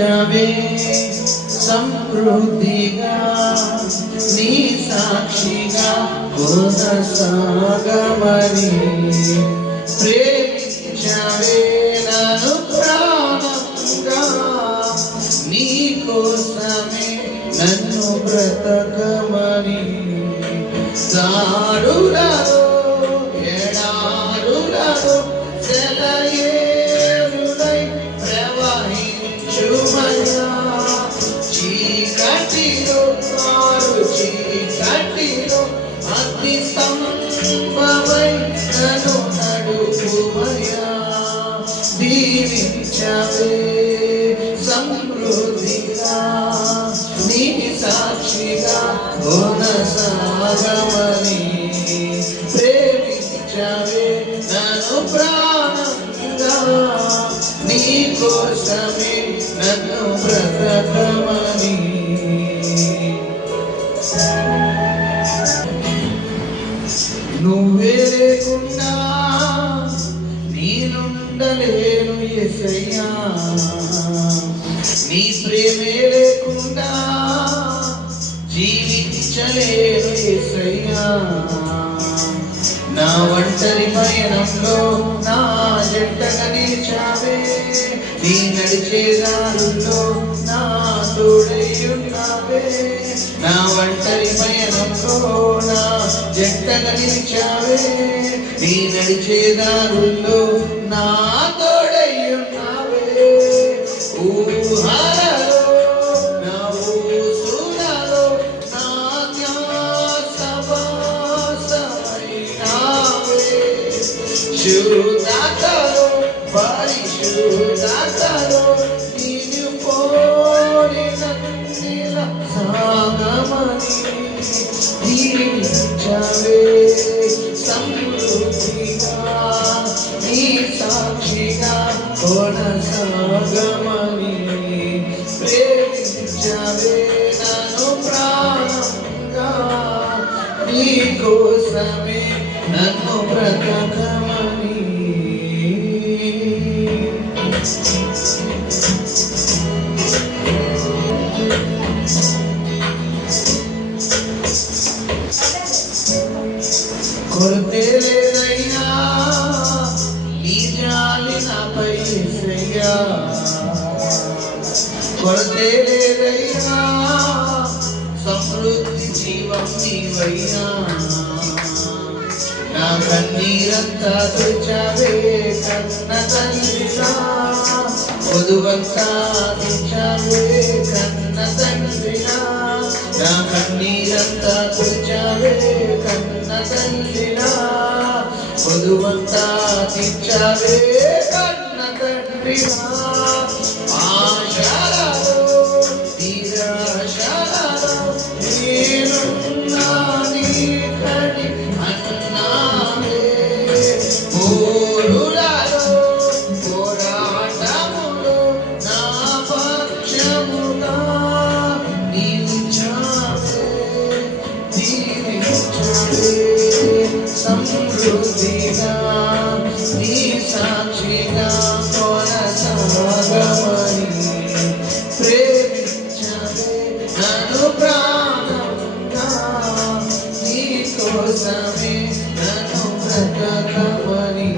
ప్రేమించవే సమృద్ధిగా నీ సాక్షిగా కొనసాగమని ప్రేమించవే నన్ను ప్రాణంగా నీ కోసమే నన్ను బ్రతకమని దారులలో ఎడారులలో సెలయేరులై ప్రవహించుమయ్యా చీకటిలో చీకటిలో అగ్ని స్తంభమై నన్ను నడుపుమయ్యా దీవించవే సమృద్ధిగా నీ సాక్షిగా కొనసాగమని ప్రేమించవే నన్ను ప్రాణంగా నీ కోసమే నన్ను బ్రతకమని నువ్వే లేకుండా నేనుండలేను యేసయ్యా నీ ప్రేమే లేకుండా జీవించలేను యేసయ్యా నా ఒంటరి పయనంలో నా జంటగా నిలిచావే నీ నడిచే దారుల్లో నా తోడయ్యున్నావే నా ఒంటరి పయనంలో నా జంటగా నిలిచావే నీ నడిచే దారుల్లో నా తోడయ్యున్నావే ఊహలలో నా ఊసులలో నా ధ్యాసమైనావే శుద్ధతలో పరిశుద్ధతలో నిన్ను పోలిన సాగమని దీవించవే సమృద్ధిగా నీ సాక్షిగా కొనసాగమని ప్రేమించవే నన్ను ప్రాణంగా నీ కోసమే నన్ను బ్రతకమని కొరతే లేదయ్యా నీ జాలి నాపై యేసయ్యా కొరతే లేదయ్యా సమృద్ధి జీవం నీవయ్యా నా కన్నీరంతా తుడిచావే కన్న తండ్రిగా వధువంతా తుడిచావే కన్న తండ్రిగా నా కన్నీరంతా తుడిచావే కన్న తండ్రిగా వధువంతా తీర్చావే కన్న తండ్రిగా ఆశలలో నిరాశలలో నేనున్నా నీకని అన్నావే పోరులలో పోరాటములో నా పక్షముగా నిలిచావే దీవించవే సమృద్ధిగా నీ సాక్షిగా కొనసాగమని ప్రేమించవే నన్ను ప్రాణంగా నీ కోసమే నన్ను బ్రతకమని